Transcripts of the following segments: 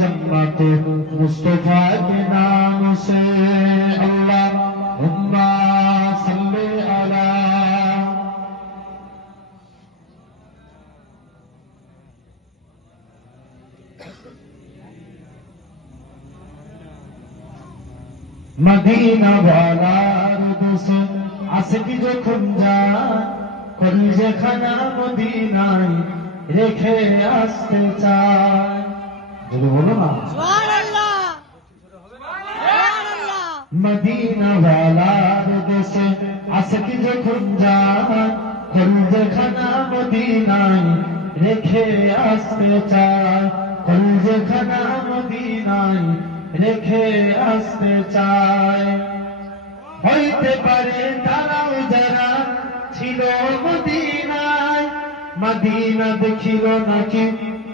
जन्नत मुस्तफा के नाम से अल्लाह उम्मा सल्ले अला মদিনা ওয়ালার দেশে আশিকি যখন যায় কলজেখানা মদিনায় রেখে আসতে চায় যদি বলো না। মদিনা ওয়ালার দেশে আশিকি যখন মদিনায় রেখে আসতে চায়। কলজেখানা মদিনায় রেখে আসতে চায়। হইতে পারে তারাও যারা ছিল মদিনায় মদিনা দেখিল নাকি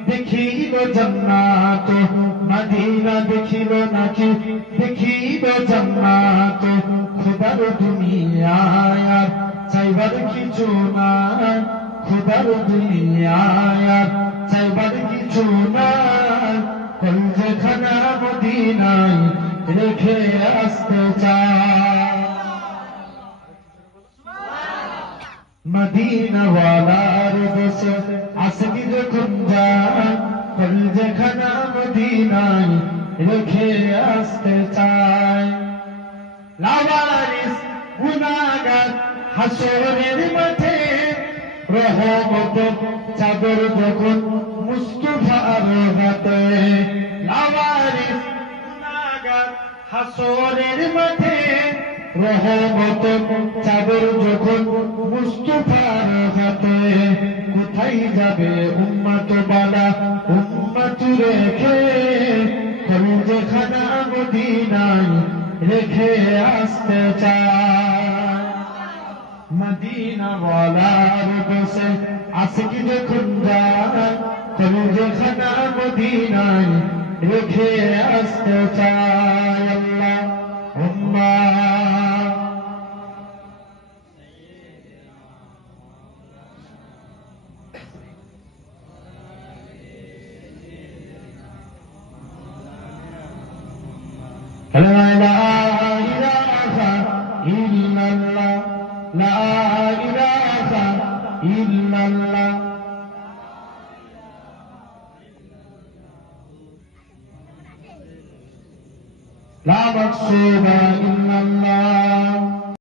দেখিল জান্নাত মদিনা দেখিল নাকি? দেখিল জান্নাত খুদার দুনিয়ায় আর চাইবার কিছু নাই। খুদার দুনিয়ায় আর চাইবার কিছু নাই। কলজখানা মদিনায় রেখে আসতে চায়। মদিনা ওয়ালার রেখে আসতে চায় লাওয়ারিস গুনাগার হাসরের মাঠে রহমত, চাদর যখন মুস্তফার হাতে। লাওয়ারিস গুনাগার হাসরের মাঠে রহমত, চাদর যখন মুস্তফার হাতে। কোথায় যাবে বালা রেখে মদিনায় রেখে আসতে চায় মদিনা ওয়ালার বসে আশিকি যখন যায় তবু যেখানা মদিনায় রেখে আসতে চায় لا إله إلا الله لا إله إلا الله لا مقصود إلا الله